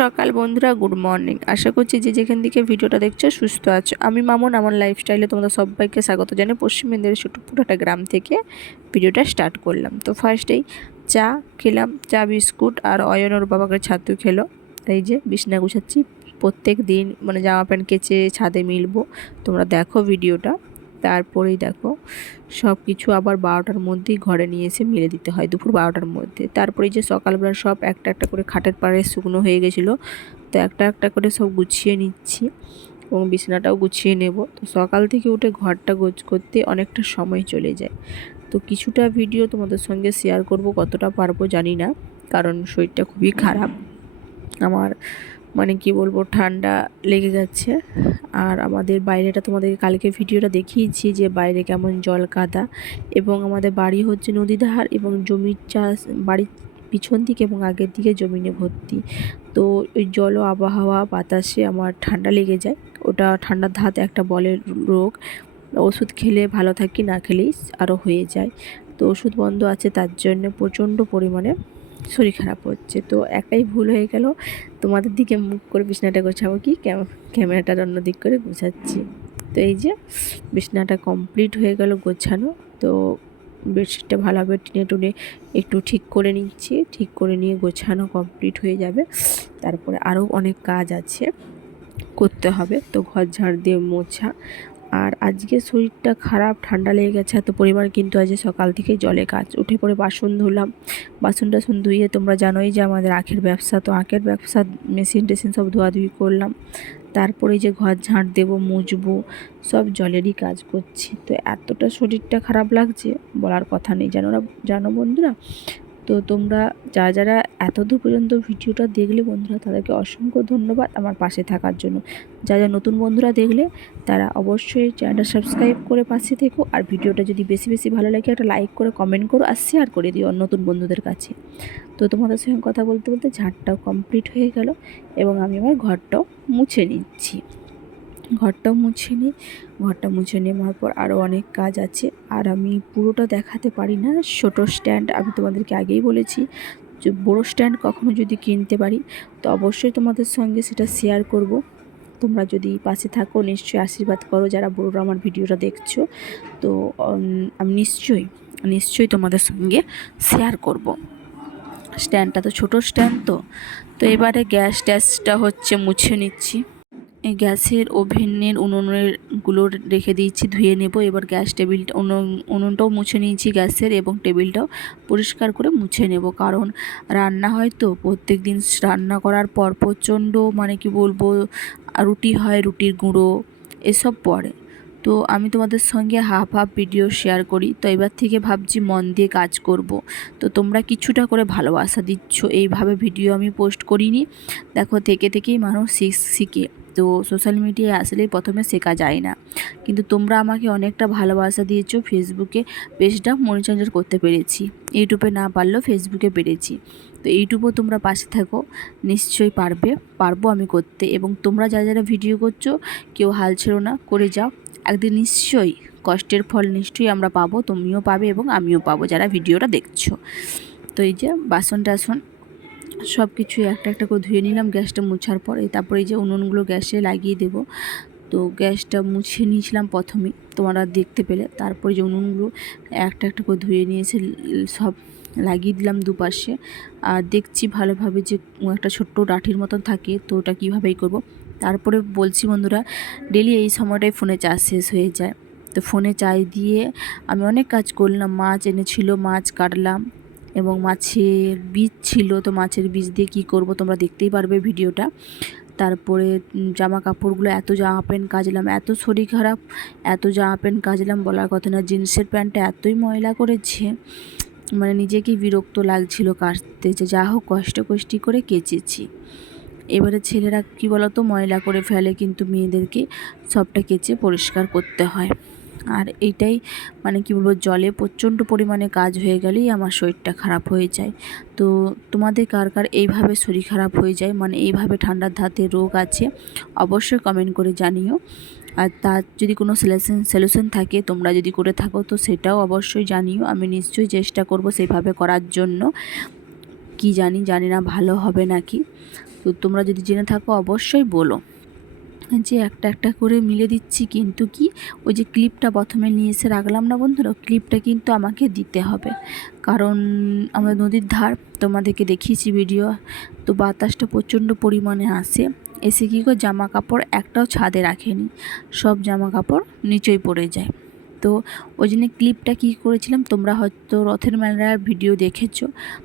সকাল বন্ধুরা, good morning. আশা করছি যে যেখান থেকে ভিডিওটা দেখছ সুস্থ আছো। আমি মামুন, আমার লাইফস্টাইলে তোমাদের সবাইকে স্বাগত জানাই পশ্চিম মেদিনীপুর ছোটপুরাটা গ্রাম থেকে ভিডিওটা স্টার্ট করলাম। তো ফার্স্টেই চা খেলাম, চা, বিস্কুট আর অয়নর বাবাকে ছাতু খেলো। এই যে বিছনা গুছাচ্ছি। প্রত্যেক দিন মানে জামা প্যান্ট কেচে ছাদে মিলবো। তোমরা দেখো ভিডিওটা তারপরেই দেখো সব কিছু আবার বারোটার মধ্যেই ঘরে নিয়ে এসে মেলে দিতে হয়, দুপুর বারোটার মধ্যে। তারপরে যে সকালবেলা সব একটা একটা করে খাটের পাড়ে শুকনো হয়ে গেছিল, তো একটা একটা করে সব গুছিয়ে নিচ্ছি এবং বিছানাটাও গুছিয়ে নেব। তো সকাল থেকে উঠে ঘরটা গোছ করতে অনেকটা সময় চলে যায়। তো কিছুটা ভিডিও তোমাদের সঙ্গে শেয়ার করব, কতটা পারব জানি না, কারণ শরীরটা খুবই খারাপ। আমার মানে কি বলব, ঠান্ডা লেগে যাচ্ছে আর আমাদের বাইরেটা তোমাদেরকে কালকে ভিডিওটা দেখিয়েছি যে বাইরে কেমন জল কাদা এবং আমাদের বাড়ি হচ্ছে নদী ধার এবং জমির চাষ, বাড়ির পিছন দিকে এবং আগের দিকে জমিনে ভর্তি। তো ওই জল আবহাওয়া বাতাসে আমার ঠান্ডা লেগে যায়। ওটা ঠান্ডার ধাত একটা বলের রোগ। ওষুধ খেলে ভালো থাকি, না খেলেই আরও হয়ে যায়। তো ওষুধ বন্ধ আছে তার জন্য প্রচণ্ড পরিমাণে শরীর খারাপ হচ্ছে। তো একাই ভুল হয়ে গেল। তোমাদের দিকে মুখ করে বিছনাটা গোছাবো কি? ক্যামেরাটার অন্য দিক করে গোছাচ্ছি। তো এই যে, বিছনাটা কমপ্লিট হয়ে গেল গোছানো। তো বেডশিটটা ভালোভাবে টেনে টুনে একটু ঠিক করে নিচ্ছি। ঠিক করে নিয়ে গোছানো কমপ্লিট হয়ে যাবে। তারপরে আরও অনেক কাজ আছে। করতে হবে। তো ঘর ঝাড় দিয়ে মোছা। আর আজকে শরীরটা খারাপ, ঠান্ডা লেগে গেছে, এত পরিমাণ কিন্তু আজ সকাল থেকে জলে কাজ। উঠে পড়ে বাসন ধুলাম। বাসন টাসন ধুয়ে তোমরা জানোই যে আমাদের আখের ব্যবসা, তো আখের ব্যবসা, মেশিন টেশিন সব ধোয়াধুয়ি করলাম। তারপরে যে ঘর ঝাঁট দেবো, মুছবো, সব জলেরই কাজ করছি। তো এতটা শরীরটা খারাপ লাগছে, বলার কথা নেই। জানো না, জানো বন্ধুরা তো তোমরা যা যারা এতদূর পর্যন্ত ভিডিওটা দেখলে বন্ধুরা, তাদেরকে অসংখ্য ধন্যবাদ আমার পাশে থাকার জন্য। যা যা নতুন বন্ধুরা দেখলে, তারা অবশ্যই চ্যানেলটা সাবস্ক্রাইব করে পাশে থেকো। আর ভিডিওটা যদি বেশি বেশি ভালো লাগে, একটা লাইক করে, কমেন্ট করো আর শেয়ার করে দিও নতুন বন্ধুদের কাছে। তো তোমাদের সঙ্গে কথা বলতে বলতে ঝাঁটটাও কমপ্লিট হয়ে গেল এবং আমি আমার ঘরটাও মুছে নিচ্ছি। ঘরটাও মুছে নিই ঘরটা মুছে নেওয়ার পর আরও অনেক কাজ আছে। আর আমি পুরোটা দেখাতে পারি না। ছোটো স্ট্যান্ড আমি তোমাদেরকে আগেই বলেছি যে বড়ো স্ট্যান্ড কখনো যদি কিনতে পারি, তো অবশ্যই তোমাদের সঙ্গে সেটা শেয়ার করব। তোমরা যদি পাশে থাকো, নিশ্চয়ই আশীর্বাদ করো যারা বড়োরা আমার ভিডিওটা দেখছ। তো আমি নিশ্চয়ই নিশ্চয়ই তোমাদের সঙ্গে শেয়ার করব। স্ট্যান্ডটা তো ছোটো স্ট্যান্ড তো। তো এবারে গ্যাস ট্যাসটা হচ্ছে মুছে নিচ্ছি। গ্যাসের ওভেনের উনুনেরগুলো রেখে দিয়েছি, ধুয়ে নেব। এবার গ্যাস টেবিলটা উনুনটাও মুছে নিয়েছি গ্যাসের এবং টেবিলটাও পরিষ্কার করে মুছে নেব। কারণ রান্না হয় তো, প্রত্যেক দিন রান্না করার পর প্রচণ্ড মানে কি বলব, রুটি হয়, রুটির গুঁড়ো, এসব পড়ে। তো আমি তোমাদের সঙ্গে হাফ হাফ ভিডিও শেয়ার করি। তো এবার থেকে ভাবছি মন দিয়ে কাজ করব। তো তোমরা কিছুটা করে ভালোবাসা দিচ্ছ। এইভাবে ভিডিও আমি পোস্ট করিনি। দেখো, থেকে থেকেই মানুষ শিখ, শিখে। তো সোশ্যাল মিডিয়ায় আসলেই প্রথমে শেখা যায় না। কিন্তু তোমরা আমাকে অনেকটা ভালোবাসা দিয়েছ ফেসবুকে পেজটা মনিচঞ্জর করতে পেরেছি। ইউটিউবে না পারলেও ফেসবুকে পেরেছি। তো ইউটিউবও তোমরা পাশে থাকো, নিশ্চয়ই পারবে, পারব আমি করতে। এবং তোমরা যারা যারা ভিডিও করছ, কেউ হাল ছেড়ো না, করে যাও। একদিন নিশ্চয়ই কষ্টের ফল নিশ্চয়ই আমরা পাবো, তুমিও পাবে এবং আমিও পাবো যারা ভিডিওটা দেখছ। তো এই যে বাসন টাসন সব কিছু একটা একটা করে ধুয়ে নিলাম, গ্যাসটা মুছার পরে। তারপরে এই যে উনুনগুলো গ্যাসে লাগিয়ে দেব। তো গ্যাসটা মুছে নিয়েছিলাম প্রথমে, তোমরা দেখতে পেলে। তারপরে যে উনুনগুলো একটা একটা করে ধুয়ে নিয়েছে, সব লাগিয়ে দিলাম দুপাশে। আর দেখছি ভালোভাবে যে একটা ছোট্ট ডাঠির মতন থাকে, তো ওটা কীভাবেই করব? তারপরে বলছি বন্ধুরা ডেলি এই সময়টায় ফোনে চার্জ শেষ হয়ে যায়। তো ফোনে চাই দিয়ে আমি অনেক কাজ করলাম। মাছ এনেছিল, মাছ কাটলাম। এবং মাছের বীজ ছিল, তো মাছের বীজ দিয়ে কী করব তোমরা দেখতেই পারবে ভিডিওটা। তারপরে জামা কাপড়গুলো এত জামা প্যান্ট কাচলাম এত শরীর খারাপ, এত জামা প্যান্ট কাচলাম বলার কথা না, জিন্সের প্যান্টটা এতই ময়লা করেছে মানে নিজেকেই বিরক্ত লাগছিল কাচতে যে যা হোক কষ্ট কষ্টি করে কেচেছি। এবারে ছেলেরা কী বলতো, ময়লা করে ফেলে, কিন্তু মেয়েদেরকে সবটা কেচে পরিষ্কার করতে হয়। আর এইটাই মানে কী বলব, জলে প্রচণ্ড পরিমাণে কাজ হয়ে গেলেই আমার শরীরটা খারাপ হয়ে যায়। তো তোমাদের কার কার এইভাবে শরীর খারাপ হয়ে যায় মানে এইভাবে ঠান্ডার ধাতে রোগ আছে, অবশ্যই কমেন্ট করে জানিও। আর তার যদি কোনো সলিউশন সলিউশন থাকে, তোমরা যদি করে থাকো, তো সেটাও অবশ্যই জানিও। আমি নিশ্চয়ই চেষ্টা করব সেইভাবে করার জন্য। কি জানি জানি না ভালো হবে নাকি। তো তোমরা যদি জেনে থাকো, অবশ্যই বলো। যে একটা একটা করে মিলে দিচ্ছি, কিন্তু কি? ওই যে ক্লিপটা প্রথমে নিয়ে এসে রাখলাম না বন্ধুরা ক্লিপটা কিন্তু আমাকে দিতে হবে। কারণ আমরা নদীর ধার তোমাদেরকে দেখিয়েছি ভিডিও তো বাতাসটা প্রচণ্ড পরিমাণে আসে। এসে কী করে জামা কাপড় একটাও ছাদে রাখেনি। সব জামা কাপড় নিচেই পড়ে যায়। তো ওই জন্য ক্লিপটা কী করেছিলাম, তোমরা হয়তো রথের মেলার ভিডিও দেখেছ।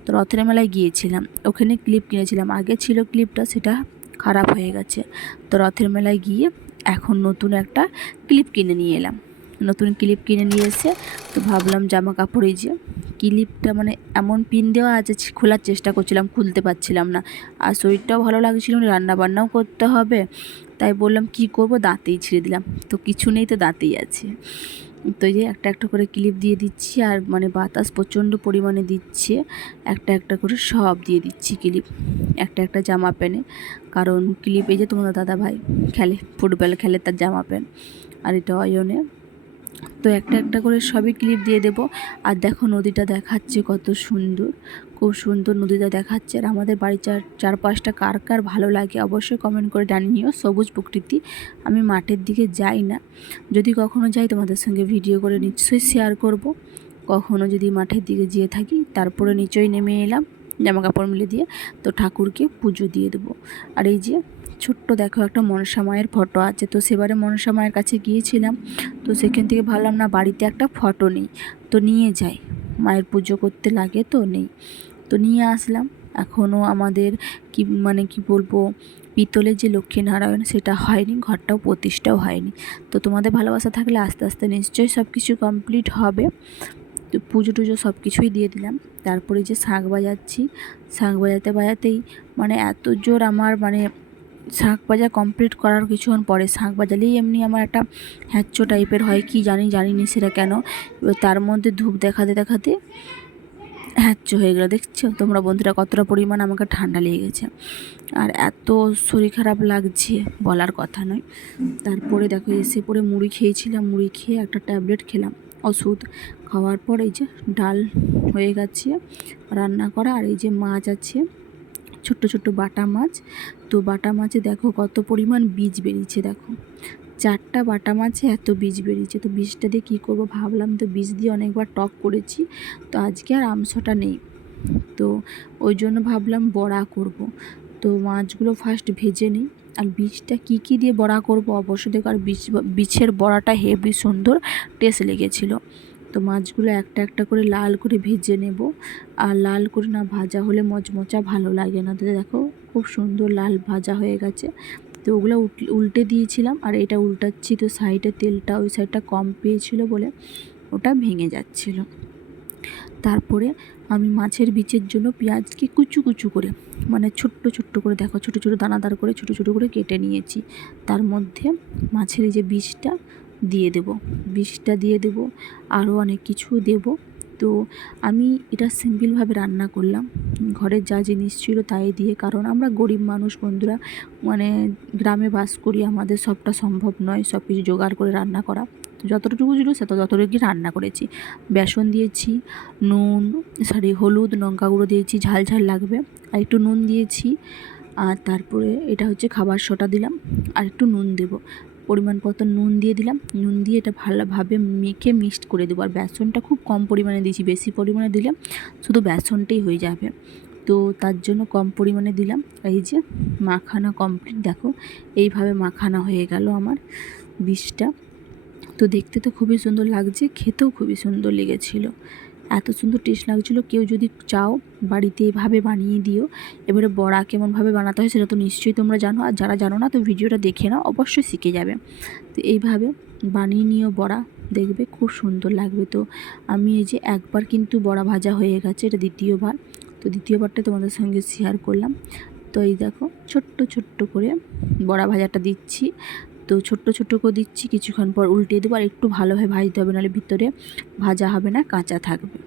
তো রথের মেলায় গিয়েছিলাম। ওখানে ক্লিপ কিনেছিলাম। আগে ছিল ক্লিপটা সেটা খারাপ হয়ে গেছে। তো রথের মেলায় গিয়ে এখন নতুন একটা ক্লিপ কিনে নিয়ে এলাম। নতুন ক্লিপ কিনে নিয়ে এসে তো ভাবলাম জামা কাপড়ে যে ক্লিপটা মানে এমন পিন দেওয়া আছে খোলার চেষ্টা করছিলাম, খুলতে পারছিলাম না। আর শরীরটাও ভালো লাগছিল রান্না বান্নাও করতে হবে। তাই বললাম, কি করব? দাঁতেই ছিঁড়ে দিলাম। তো কিছু নেই তো দাঁতেই আছে। তো এই যে একটা একটা করে ক্লিপ দিয়ে দিচ্ছি আর মানে বাতাস প্রচণ্ড পরিমাণে দিচ্ছে। একটা একটা করে সব দিয়ে দিচ্ছি ক্লিপ একটা একটা জামা প্যানে। কারণ ক্লিপ এই যে তোমাদের দাদা ভাই খেলে, ফুটবল খেলে তার জামা প্যান্ট আর এটা অয়নে তো একটা একটা করে সবই ক্লিপ দিয়ে দেবো। আর দেখো নদীটা দেখাচ্ছে কত সুন্দর, খুব সুন্দর নদীটা দেখাচ্ছে। আর আমাদের বাড়ির চার, চারপাশটা কার কার ভালো লাগে অবশ্যই কমেন্ট করে জানিও, সবুজ প্রকৃতি। আমি মাঠের দিকে যাই না। যদি কখনো যাই তোমাদের সঙ্গে ভিডিও করে নিশ্চয়ই শেয়ার করব। কখনো যদি মাঠের দিকে যেয়ে থাকি, তারপরে নিচয়ই নেমে এলাম জামা কাপড় মিলে দিয়ে তো ঠাকুরকে পুজো দিয়ে দেবো। আর এই যে ছোট্ট দেখো একটা মনসা মায়ের ফটো আছে। তো সেবারে মনসা মায়ের কাছে গিয়েছিলাম। তো সেখান থেকে ভাবলাম, না, বাড়িতে একটা ফটো নেই। তো নিয়ে যাই। মায়ের পুজো করতে লাগে তো নেই। তো নিয়ে আসলাম। এখনও আমাদের কি মানে কি বলব, পিতলের যে লক্ষ্মীনারায়ণ সেটা হয়নি, ঘরটাও প্রতিষ্ঠাও হয়নি। তো তোমাদের ভালোবাসা থাকলে আস্তে আস্তে নিশ্চয়ই সব কিছু কমপ্লিট হবে। তো পুজো টুজো সব কিছুই দিয়ে দিলাম। তারপরে যে শাঁখ বাজাচ্ছি, শাঁখ বাজাতে, বাজাতেই মানে এত জোর আমার মানে শাঁখ বাজা কমপ্লিট করার কিছুক্ষণ পরে শাঁখ বাজালেই এমনি আমার একটা হ্যাচ্চো টাইপের হয়, কি জানি জানি নি সেটা কেন। তার মধ্যে ধূপ দেখাতে দেখাতে হ্যাচ্চো হয়ে গেলো। দেখছ? তোমরা বন্ধুরা কতটা পরিমাণ আমাকে ঠান্ডা লেগে গেছে। আর এত শরীর খারাপ লাগছে বলার কথা নয়। তারপরে দেখো, এসে পরে মুড়ি খেয়েছিলাম, মুড়ি খেয়ে একটা ট্যাবলেট খেলাম ওষুধ। খাওয়ার পর এই যে ডাল হয়ে গেছে, রান্না করা। আর এই যে মাছ আছে, ছোট্ট ছোট্ট বাটা মাছ। তো বাটা মাছে দেখো কত পরিমাণ বীজ বেরিয়েছে দেখো। চারটা বাটা মাছে এত বীজ বেরিয়েছে। তো বীজটা দিয়ে কী করব ভাবলাম তো বীজ দিয়ে অনেকবার টক করেছি। তো আজকে আর আমসটা নেই। তো ওই জন্য ভাবলাম বড়া করব। তো মাছগুলো ফার্স্ট ভেজে নিই। আর বীজটা কী কী দিয়ে বড়া করব অবশ্যই দেখো আর বীজ, বীজের বড়াটা হেভি সুন্দর টেস্ট লেগেছিলো। তো মাছগুলো একটা একটা করে লাল করে ভেজে নেব। আর লাল করে না ভাজা হলে মচমচা ভালো লাগে না। তো দেখো খুব সুন্দর লাল ভাজা হয়ে গেছে। তো ওগুলো উল্টে- দিয়েছিলাম আর এটা উল্টাচ্ছি। তো সাইডে তেলটা, ওই সাইডটা কম পেয়েছিল বলে ওটা ভেঙে যাচ্ছিল। তারপরে আমি মাছের বীজের জন্য পেঁয়াজকে কুচু কুচু করে মানে ছোট্ট ছোট্ট করে দেখো, ছোটো ছোটো দানাদার করে ছোটো ছোটো করে কেটে নিয়েছি। তার মধ্যে মাছের যে বীজটা দিয়ে দেব। বীজটা দিয়ে দেব, আরও অনেক কিছু দেব। তো আমি এটা সিম্পলভাবে রান্না করলাম। ঘরের যা জিনিস ছিল তাই দিয়ে, কারণ আমরা গরিব মানুষ বন্ধুরা মানে গ্রামে বাস করি, আমাদের সবটা সম্ভব নয় সব কিছু জোগাড় করে রান্না করা। যতটুকু ছিল সে ততটুকু রান্না করেছি। বেসন দিয়েছি, নুন সরি হলুদ, লঙ্কা গুঁড়ো দিয়েছি, ঝাল ঝাল লাগবে। আর একটু নুন দিয়েছি, আর তারপরে এটা হচ্ছে খাবার সোটা দিলাম, আর একটু নুন দেবো। পরিমাণ মতো নুন দিয়ে দিলাম। নুন দিয়ে এটা ভালোভাবে মেখে মিক্সড করে দেবো। আর বেসনটা খুব কম পরিমাণে দিয়েছি, বেশি পরিমাণে দিলে শুধু বেসনটাই হয়ে যাবে। তো তার জন্য কম পরিমাণে দিলাম। এই যে মাখানা কমপ্লিট দেখো, এইভাবে মাখানা হয়ে গেল আমার বিষটা তো দেখতে তো খুবই সুন্দর লাগছে, খেতেও খুবই সুন্দর লেগেছিল। এত সুন্দর টেস্ট লাগছিল। কেউ যদি চাও বাড়িতে এভাবে বানিয়ে দিও। এবারে বড়া কেমনভাবে বানাতে হয় সেটা তো নিশ্চয়ই তোমরা জানো। আর যারা জানো না, তো ভিডিওটা দেখে নাও, অবশ্যই শিখে যাবে। তো এইভাবে বানিয়ে নিও বড়া। দেখবে খুব সুন্দর লাগবে তো। আমি এই যে একবার কিন্তু বড়া ভাজা হয়ে গেছে, এটা দ্বিতীয়বার। তো দ্বিতীয়বারটা তোমাদের সঙ্গে শেয়ার করলাম। তো এই দেখো, ছোট্ট ছোট্ট করে বড়া ভাজাটা দিচ্ছি। তো ছোট্ট ছোট্ট করে দিচ্ছি, কিছুক্ষণ পর উল্টে দেবো। আর একটু ভালোভাবে ভাজতে হবে, নাহলে ভিতরে ভাজা হবে না, কাঁচা থাকবে।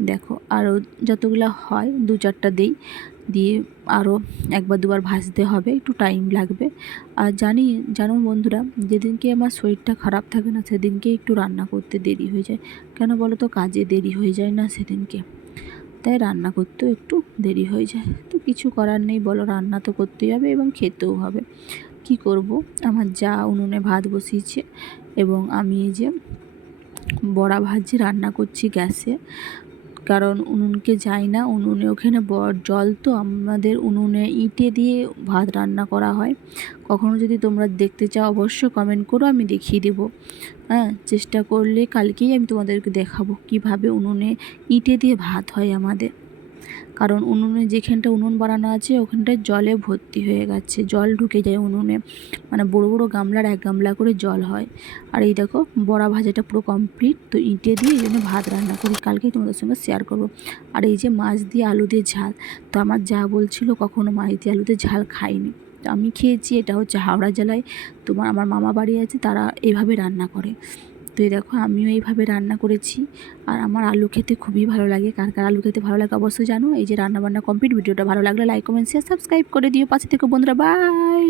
দেখো, আরও যতগুলো হয়, দু চারটা দিই। দিয়ে আরও একবার দুবার ভাজতে হবে, একটু টাইম লাগবে। আর জানি, জানো বন্ধুরা, যেদিনকে আমার শরীরটা খারাপ থাকে না, সেদিনকে একটু রান্না করতে দেরি হয়ে যায়। কেন বলো তো কাজে দেরি হয়ে যায় না সেদিনকে। তাই রান্না করতেও একটু দেরি হয়ে যায়। তো কিছু করার নেই, বলো, রান্না তো করতেই হবে এবং খেতেও হবে। কি করব? আমার যা উনুনে ভাত বসিয়েছে এবং আমি এই যে বড়া ভাজি রান্না করছি গ্যাসে, কারণ উনুনকে যাই না, উনুনে ওখানে জল তো আমাদের উনুনে ইটে দিয়ে ভাত রান্না করা হয়। কখনো যদি তোমরা দেখতে চাও, অবশ্যই কমেন্ট করো, আমি দেখিয়ে দেবো। হ্যাঁ চেষ্টা করলে কালকেই আমি তোমাদেরকে দেখাবো কীভাবে উনুনে ইটে দিয়ে ভাত হয় আমাদের। কারণ উনুনে যেখানটা উনুন বানানো আছে, ওখানটায় জলে ভর্তি হয়ে গেছে। জল ঢুকে যায় উনুনে। মানে বড় বড় গামলার এক গামলা করে জল হয়। আর এই দেখো, বড়া ভাজাটা পুরো কমপ্লিট তো ইঁটে দিয়ে এই জন্য ভাত রান্না করি। কালকেই তোমাদের সঙ্গে শেয়ার করব। আর এই যে মাছ দিয়ে আলু দিয়ে ঝাল, তো আমার যা বলছিল কখনো মাছ দিয়ে আলু দিয়ে ঝাল খাইনি। তো আমি খেয়েছি, এটা হচ্ছে হাওড়া জেলায়। তোমার, আমার মামা বাড়ি আছে, তারা এইভাবে রান্না করে। তো এই দেখো, আমিও এইভাবে রান্না করেছি। আর আমার আলু খেতে খুবই ভালো লাগে। কার কার আলু খেতে ভালো লাগে অবশ্যই জানো। এই যে রান্নাবান্না কমপ্লিট ভিডিওটা ভালো লাগলে লাইক কমেন্ট শেয়ার সাবস্ক্রাইব করে দিও। পাশে থেকে বন্ধুরা বাই